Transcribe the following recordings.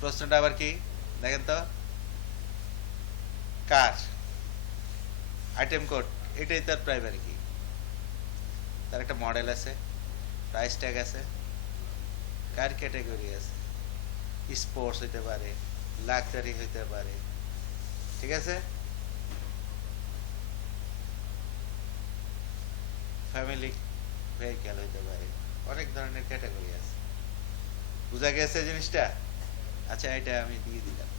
প্রশ্নটা আবার কি দেখেন তো, কার আইটেম কোড, এটাই তার প্রাইমারি কি। তার একটা মডেল আছে, প্রাইস ট্যাগ আছে, কার ক্যাটাগরি আছে, স্পোর্টস হইতে পারে, লাক্সারি হইতে পারে, ঠিক আছে, ফ্যামিলি ভেহিক্যাল হইতে পারে, অনেক ধরনের ক্যাটাগরি আছে। বুঝা গেছে জিনিসটা? আচ্ছা, এটা আমি দিয়ে দিলাম।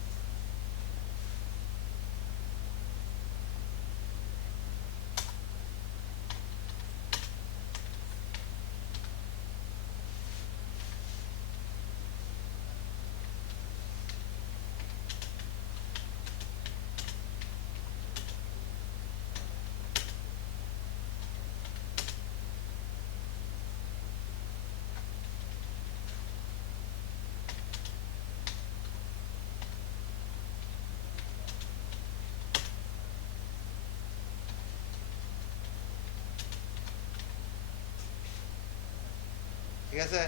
ঠিক আছে,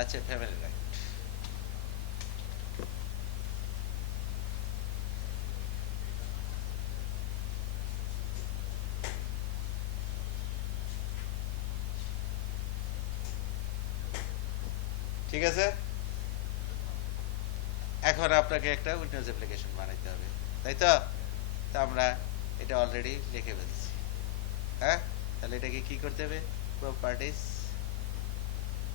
আচ্ছা, ফ্যামিলি রাইট। ঠিক আছে, এখন আপনাকে একটা উইন্ডোজ অ্যাপ্লিকেশন বানাইতে হবে, তাই তো? তা আমরা এটা অলরেডি লিখে ফেলছি। হ্যাঁ, তাহলে এটাকে কি করতে হবে, প্রপার্টিস,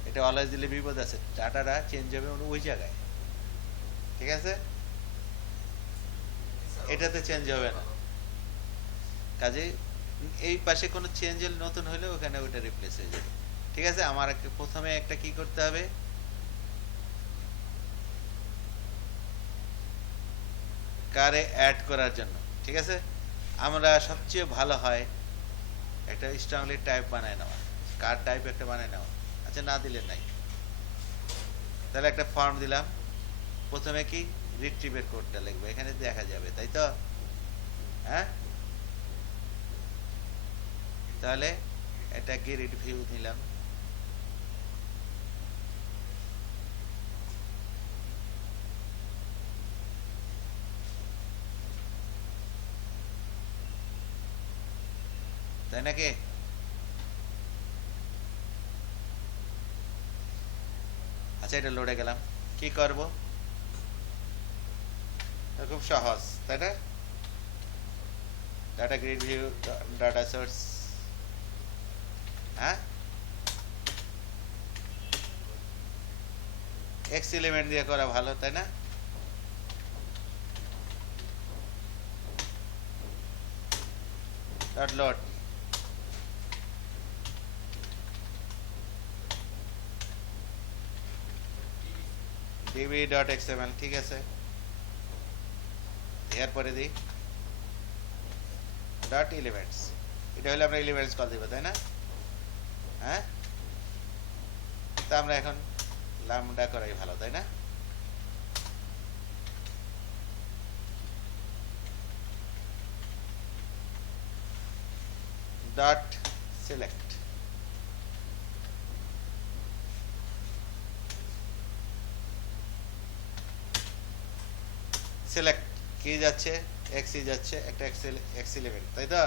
এটা অলওয়েজ দিলে বিপদ আছে, ডাটাটা চেঞ্জ হবে ওই জায়গায়, ঠিক আছে, এটাতে চেঞ্জ হবে না, কাজে এই পাশে কোনো চেঞ্জ নতুন হলে ওখানে ওটা রিপ্লেস হয়ে যাবে। ঠিক আছে, আমার প্রথমে একটা কি করতে হবে, কারে অ্যাড করার জন্য, ঠিক আছে, আমরা সবচেয়ে ভালো হয় একটা স্ট্রংলি টাইপ বানায় নেওয়া, কার টাইপ একটা বানায় নেওয়া। আচ্ছা, না দিলে নাই, তাহলে একটা ফর্ম দিলাম, প্রথমে কি রিট্রিভের কোডটা লিখবো, এখানে দেখা যাবে, তাই তো? হ্যাঁ, তাহলে এটা গেট ভিউ নিলাম, তাই নাকি? আচ্ছা, এটা লোডে গেলাম, কি করব, খুব সহজ, তাই না? Data grid view, data source, হ্যাঁ, এক্স এলিমেন্ট দিয়ে করা ভালো, তাই না? Dot load, DB dot XML, ঠিক আছে, এরপরে দিই ডট এলিমেন্টস, এটা হলে আমরা এলিমেন্টস কল দিব, তাই না? হ্যাঁ, তা আমরা এখন লামডা করাই ভালো, তাই না? ডট সিলেক্ট, সিলেক্ট কি যাচ্ছে, এক্সি যাচ্ছে, একটা এক্স এলিমেন্ট, তাই তো?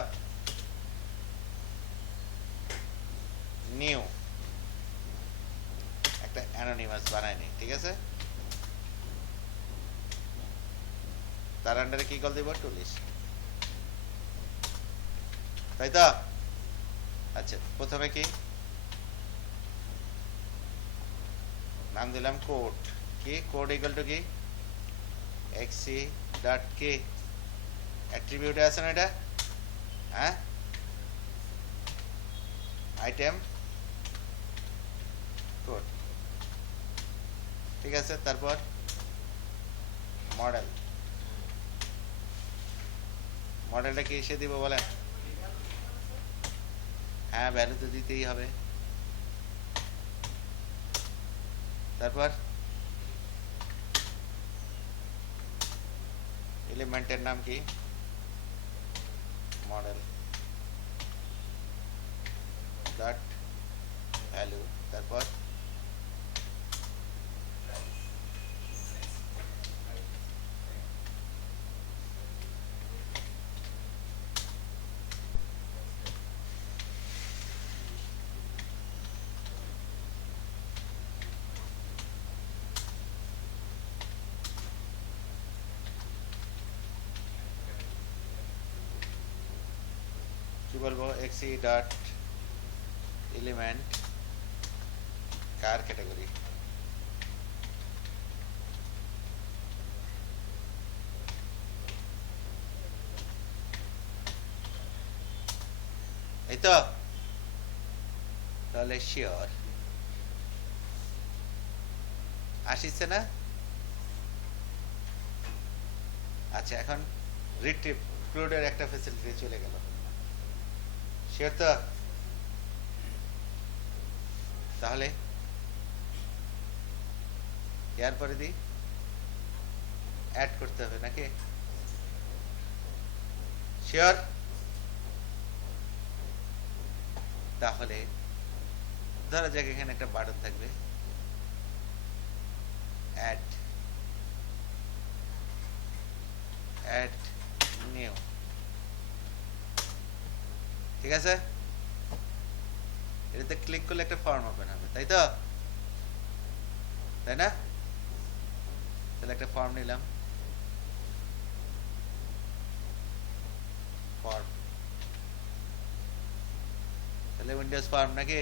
নিউ একটা অ্যানোনিমাস বানাই নি, ঠিক আছে, তার আন্ডারে কি কল দিব, টু লিস্ট, তাই তো? আচ্ছা, প্রথমে কি নাম দিলাম, কোড, কি কোড ইকুয়াল টু কি, এক্সি ডট কি অ্যাট্রিবিউটে আছে না এটা, হ্যাঁ, আইটেম কোড, ঠিক আছে, তারপর মডেল, মডেলটা কি এসে দিব বলেন? হ্যাঁ, ভ্যালু তো দিতেই হবে, তারপর এলিমেন্টের নাম কি, মডেল, ডট ভ্যালু, তারপর কি বলবো, এক্সি ডট এলিমেন্ট কার ক্যাটাগরি, এই তো। তাহলে শিওর আসিছে না? আচ্ছা, এখন রিট্রিভ ক্রুডের একটা ফ্যাসিলিটি চলে গেল। শিওর তো? তাহলে এরপরে দিই অ্যাড করতে হবে নাকি? শিওর? তাহলে ধরা যাক এখানে একটা বাটন থাকবে, অ্যাড অ্যাড নিউ, ঠিক আছে? এটাতে ক্লিক করলে একটা ফর্ম ওপেন হবে, তাই তো? তাই না? তাহলে একটা ফর্ম নিলাম, ফর্ম, তাহলে উইন্ডোজ ফর্ম নাকি?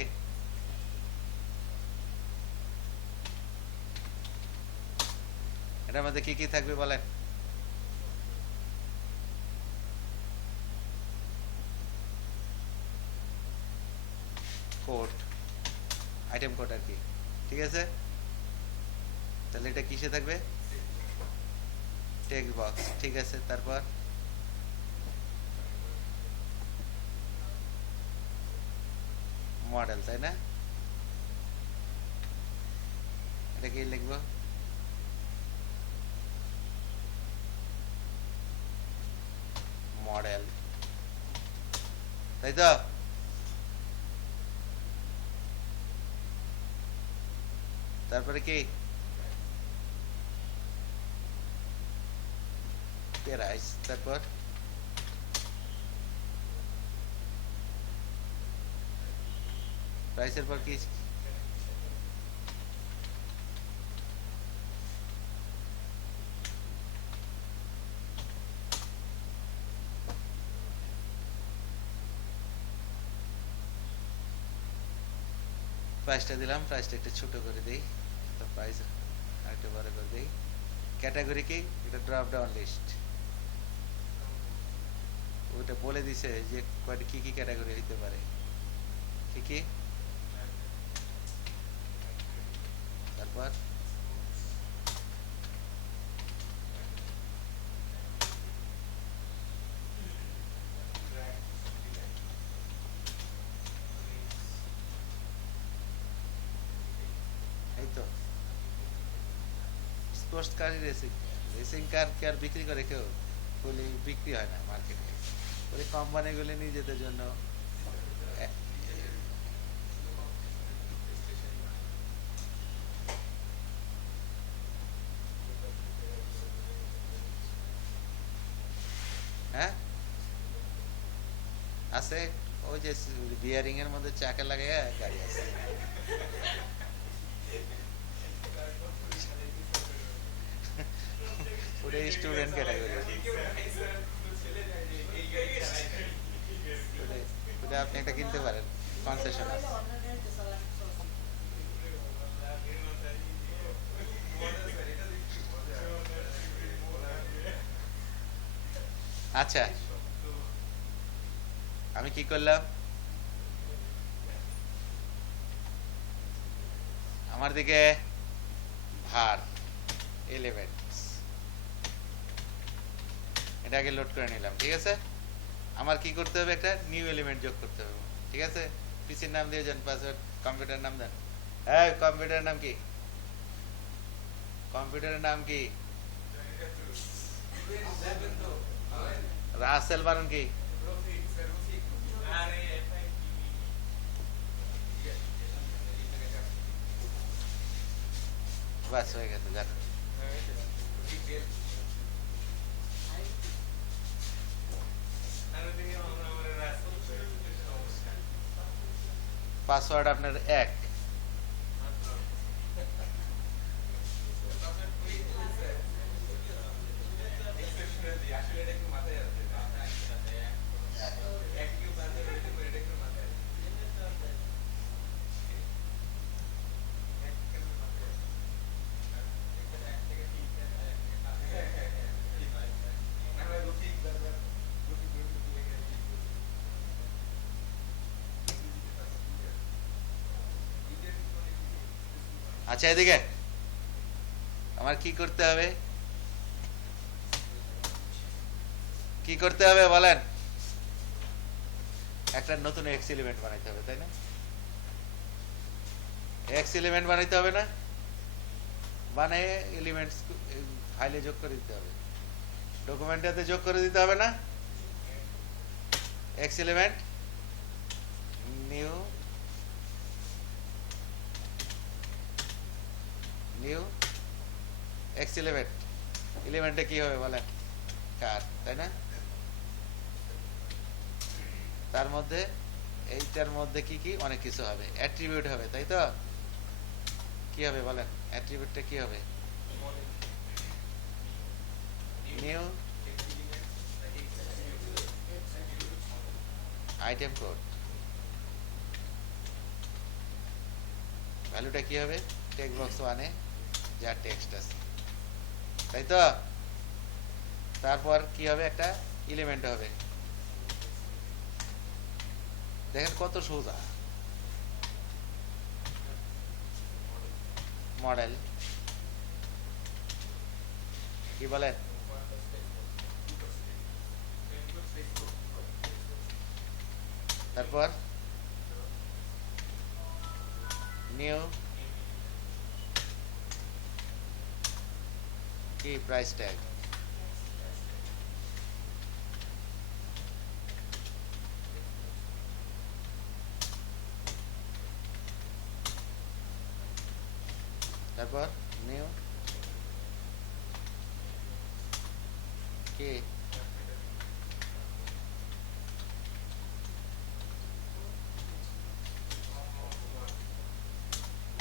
এটার মধ্যে কি কি থাকবে বলেন? কোড, আইটেম কোড আর কি, ঠিক আছে? তাহলে এটা কিসে থাকবে? টেক্সট বক্স, ঠিক আছে। তারপর মডেল, তাই না? এটা কি লিখবো? মডেল, তাই তো? তারপরে কি? প্রাইস, তারপর প্রাইসের পর কি? প্রাইসটা দিলাম, প্রাইসটা একটু ছোট করে দেই, তো প্রাইস আরেকটু বড় করে দেই। ক্যাটাগরি কি? এটা ড্রপ ডাউন লিস্ট, ওটা বলে দিছে যে কয়টা কি কি ক্যাটাগরি হইতে পারে, কি কি। তারপর এই তো sports car, racing, racing car কি আর বিক্রি করে কেউ? বলি বিক্রি হয় না মার্কেটে, ওই কোম্পানিগুলি নিজেদের জন্য। হ্যাঁ আছে, ওই যে বিয়ারিং এর মধ্যে চাকা লাগাইয়া গাড়ি আছে। ওটা স্টুডেন্ট ক্যাটাগরি, ওটা আপনি একটা কিনতে পারেন, কনসেশন আছে। আচ্ছা, আমি কি করলাম, আমার দিকে ভার এলিমেন্টস, এটা আগে লোড করে নিলাম, ঠিক আছে? আমার কি করতে হবে, একটা নিউ এলিমেন্ট যোগ করতে হবে, ঠিক আছে? পিসির নাম দিয়ে যান, পাসওয়ার্ড, কম্পিউটার নাম দেন। হ্যাঁ, কম্পিউটারের নাম কি? কম্পিউটারের নাম কি? রাসেল বারণ কি? বাস হয়ে গেছে, জানো। পাসওয়ার্ড আপনার এক। আচ্ছা, এদিকে আমার কি করতে হবে, কি করতে হবে বলেন? একটা নতুন এক্স এলিমেন্ট বানাইতে হবে, তাই না? এক্স এলিমেন্ট বানাইতে হবে না? বানিয়ে এলিমেন্টস ফাইলে যোগ করে দিতে হবে, ডকুমেন্টটাতে যোগ করে দিতে হবে না? X element new new X element, এলিমেন্টে কি হবে বলেন? কার, তাই না? তার মধ্যে এইটার মধ্যে কি কি অনেক কিছু হবে, অ্যাট্রিবিউট হবে, তাই তো? কি হবে বলেন, অ্যাট্রিবিউটটা কি হবে? নিউ আইটেম কোড, ভ্যালুটা কি হবে? টেক্সট বক্স ওয়ানে যা টেক্সট আছে, তাই তো? তারপর কি হবে? একটা এলিমেন্ট হবে। দেখেন কত সোজা। মডেল কি বলেন? তারপর নিউ কি প্রাইস ট্যাগ, তারপর নিউ কি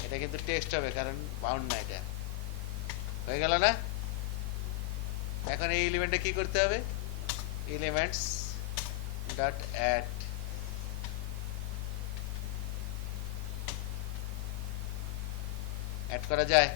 এটা কিন্তু টেক্সট হবে কারণ বাউন্ড না, এটা হয়ে গেল না? এখন এই এলিমেন্টে কি করতে হবে? এলিমেন্টস ডট অ্যাড, অ্যাড করা যায়?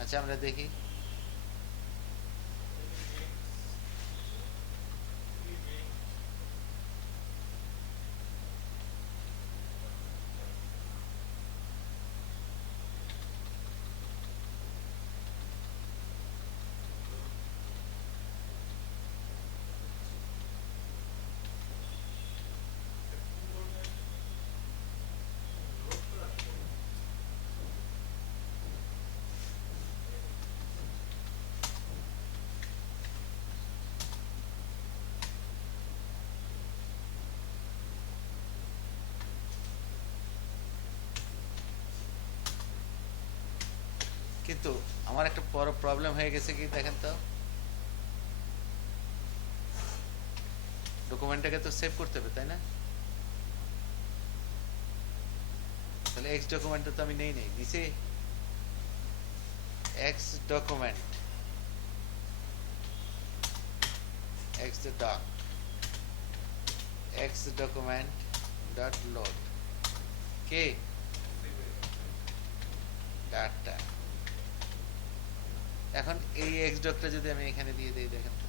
আচ্ছা আমরা দেখি। কিন্তু আমার একটা বড় প্রবলেম হয়ে গেছে, কি দেখেন তো, ডকুমেন্টটাকে তো সেভ করতে হবে, তাই না? তাহলে এক্স ডকুমেন্টটা তো আমি নেই দিছি। X document, X doc, X document dot load কি ডাটা। এখন এই এক্স ডকটা যদি আমি এখানে দিয়ে দিই, দেখেন তো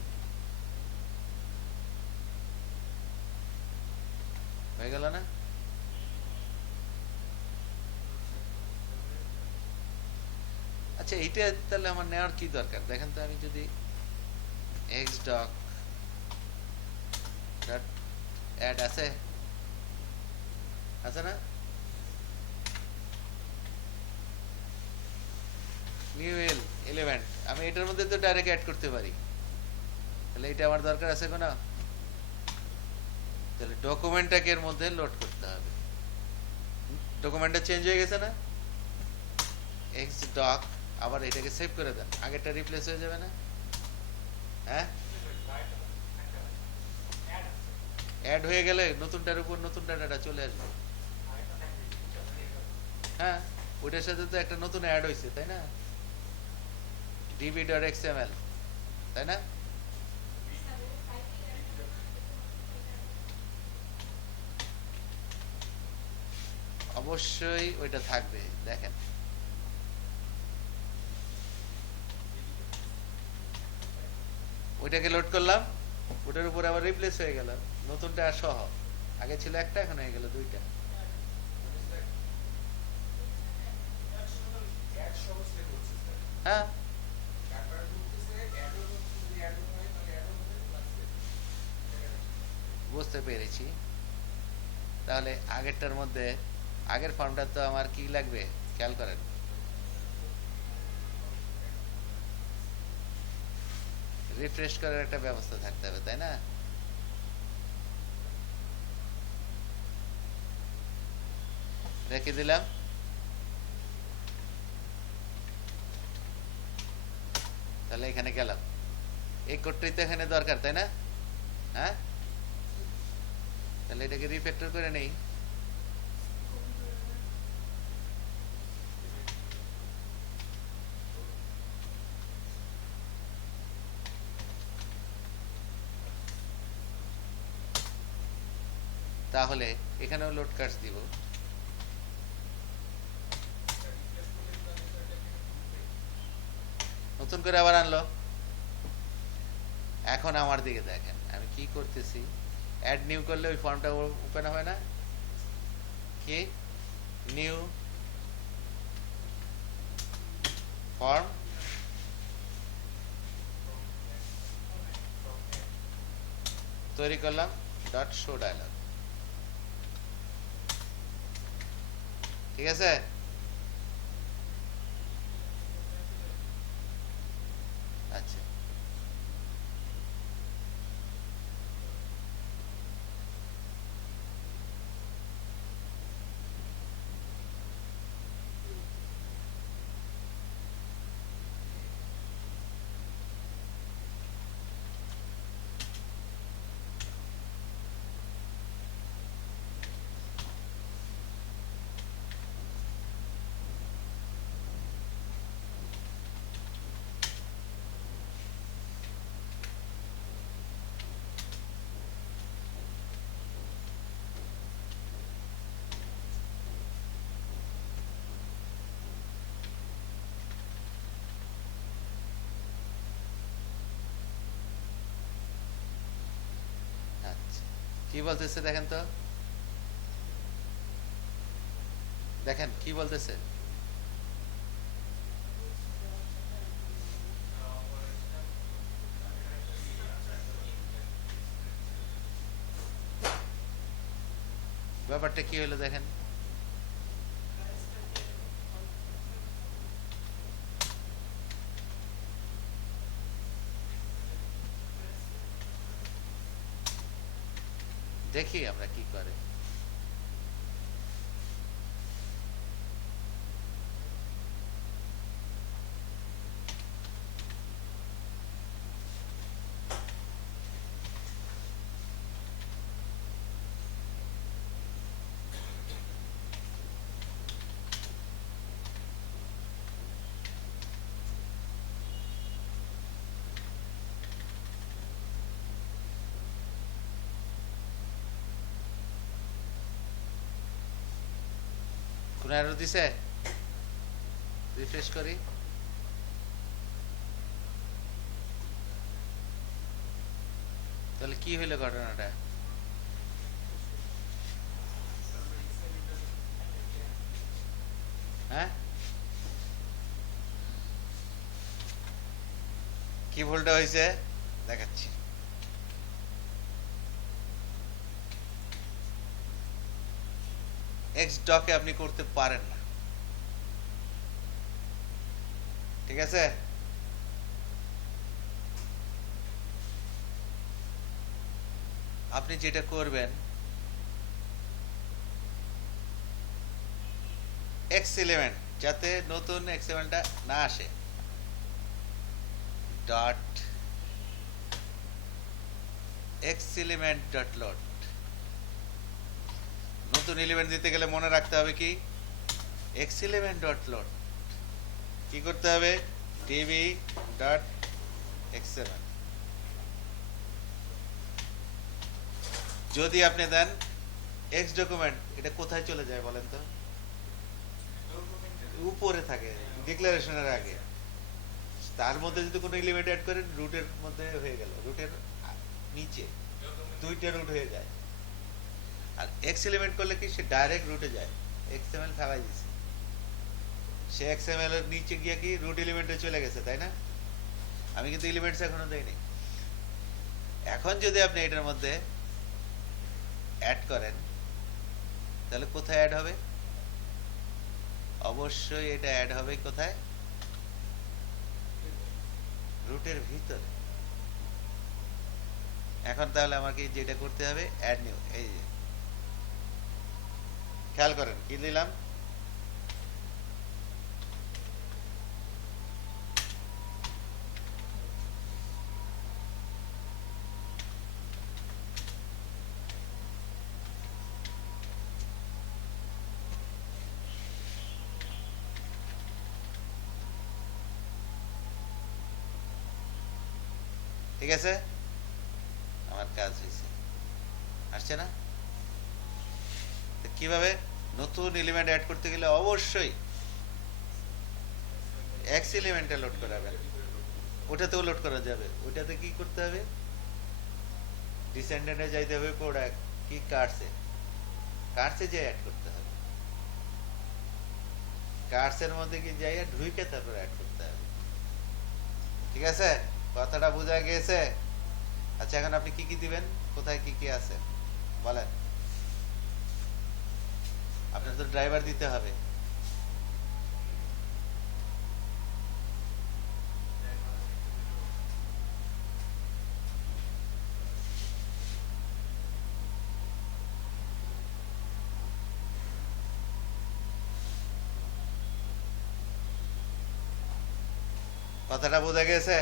হয়ে গেল না? আচ্ছা এইটা তাহলে আমার নেওয়ার কি দরকার দেখেন তো, আমি যদি এক্স ডক ডট অ্যাড আছে, আছে না? এলিমেন্ট আমি এটার মধ্যে তো ডাইরেক্ট অ্যাড করতে পারি, তাহলে এটা আমার দরকার আছে কোনো? তাহলে ডকুমেন্টটাকে এর মধ্যে লোড করতে হবে। ডকুমেন্টটা চেঞ্জ হয়ে গেছে না? এক্স ডক, আবার এটাকে সেভ করে দেন, আগেরটা রিপ্লেস হয়ে যাবে না? হ্যাঁ, অ্যাড হয়ে গেলে নতুনটার উপর নতুন ডাটাটা চলে আসবে। হ্যাঁ, ওইটার সাথে তো একটা নতুন অ্যাড হয়েছে, তাই না? db.xml, তাই না? অবশ্যই ওইটা থাকবে। দেখেন, ওইটাকে লোড করলাম, ওটার উপর আবার রিপ্লেস হয়ে গেল নতুনটা সহ। আগে ছিল একটা, এখন হয়ে গেল দুইটা। হ্যাঁ, বুঝতে পেরেছি। তাহলে আগেরটার মধ্যে, আগের ফর্মটা তো আমার কি লাগবে খেয়াল করেন। রিফ্রেশ করার একটা ব্যবস্থা থাকতে হবে, তাই না? রেখে দিলাম, তাহলে এখানে গেলাম, এই কোডটাই তো এখানে দরকার, তাই না? হ্যাঁ, তাহলে এটাকে রিফ্যাক্টর করে নেই। তাহলে এখানেও লোড কার্ডস দিব। নতুন করে আবার আনলো। এখন আমার দিকে দেখেন আমি কি করতেছি। অ্যাড নিউ করলে ওই ফর্মটা ওপেন হয় না? কি নিউ ফর্ম, তৈরি করলাম, ডট শো ডায়লগ। ঠিক আছে, আচ্ছা। আচ্ছা, কি বলতেছে দেখেন তো, দেখেন কি বলতেছে। ব্যাপারটা কি হলো দেখেন। দেখি আমরা কি করে। কোন এরর দিছে? রিফ্রেশ করি। তাহলে কি হইলো ঘটনাটা? হ্যাঁ, কি ভুলটা হয়েছে দেখাচ্ছি। এক্স ডকে আপনি করতে পারেন না, ঠিক আছে? আপনি যেটা করবেন, এক্স এলিমেন্ট যাতে নতুন এক্স এলিমেন্টটা না আসে, dot x element dot load. নতুন এলিমেন্ট দিতে গেলে মনে রাখতে হবে কি, এক্স এলিমেন্ট ডট লোড। কি করতে হবে, ডিবি ডট এক্স এলিমেন্ট। যদি আপনি দেন এক্স ডকুমেন্ট, এটা কোথায় চলে যায় বলেন তো? উপরে থাকে ডিক্লারেশনের আগে। তার মধ্যে যদি কোনো এলিমেন্ট অ্যাড করেন, রুটের মধ্যে হয়ে গেল, রুটের নিচে দুইটা রুট হয়ে যায়। আর এক্স এলিমেন্ট করলে কি, সে ডাইরেক্ট রুটে যায়। এক্সএমএল ফেলাই দিছে, সে এক্সএমএল এর নিচে গিয়ে কি রুট এলিমেন্টে চলে গেছে, তাই না? আমি কিন্তু এলিমেন্টস এখনো দেইনি। এখন যদি আপনি এটার মধ্যে অ্যাড করেন, তাহলে কোথায় অ্যাড হবে? অবশ্যই এটা অ্যাড হবে কোথায়? রুটের ভিতরে। এখন তাহলে আমাকে যেটা করতে হবে, অ্যাড নিউ, এই যে খেয়াল করেন কি দিলাম, ঠিক আছে? আমার কাজ হয়েছে, আসছে না? কিভাবে নতুন এলিমেন্ট অ্যাড করতে গেলে অবশ্যই এক্স এলিমেন্টটা লোড করাবেন। ওটাতেও লোড করা যাবে। ওটাতে কি করতে হবে, ডিসেন্ডেন্টে যাইতে হবে, প্রোডাক্ট কি কার্সে, কার্সে যে অ্যাড করতে হবে, কার্সের মধ্যে কি যাইয়া ঢুইকে তারপর অ্যাড করতে হবে। ঠিক আছে, কথাটা বোঝা গেছে? আচ্ছা, এখন আপনি কি কি দিবেন, কোথায় কি কি আছে বলেন? আপনার তো ড্রাইভার দিতে হবে। কথাটা বোঝা গেছে?